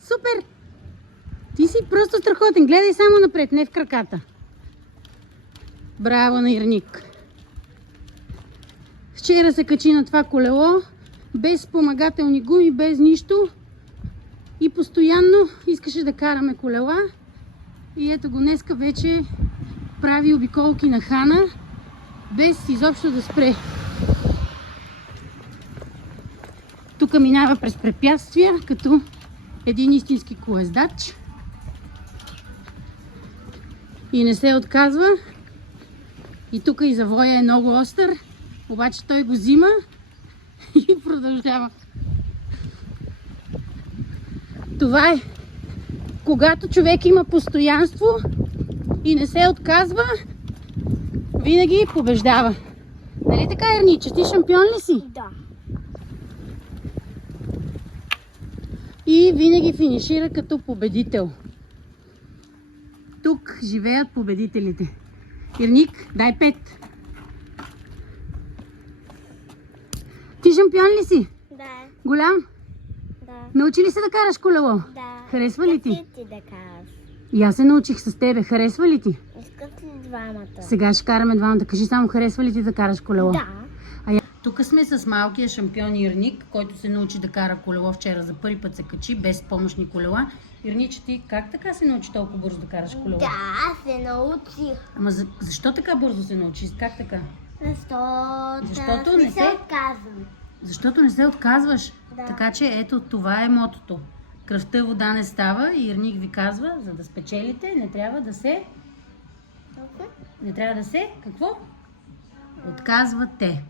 Супер! Ти си просто страхотен. Гледай само напред, не в краката. Браво на Ирник. Вчера се качи на това колело, без спомагателни гуми, без нищо. И постоянно искаше да караме колела. И ето го днеска вече прави обиколки на Хана, без изобщо да спре. Тук минава през препятствия, като един истински колездач. И не се отказва. И тук и завоя е много остър, обаче той го взима и продължава. Това е. Когато човек има постоянство и не се отказва, винаги побеждава. Нали така, Ерниче? Ти шампион ли си? Да. И винаги финишира като победител. Тук живеят победителите. Ирник, дай 5. Ти шампион ли си? Да. Голям? Да. Научи ли се да караш колело? Да. Харесва ли ти? Ти да караш? И аз се научих с тебе. Харесва ли ти? Искат ли двамата? Сега ще караме двамата. Кажи само, харесва ли ти да караш колело? Да. Тук сме с малкия шампион Ирник, който се научи да кара колело вчера. За първи път се качи, без помощни колела. Ирниче, ти как така се научи толкова бързо да караш колело? Да, се научих. Ама защо така бързо се научи? Как така? Защото не се отказвам. Защото не се отказваш. Да. Така че ето това е мотото. Кръвта вода не става и Ирник ви казва, за да спечелите, не трябва да се... Не трябва да се... Какво? Отказвате.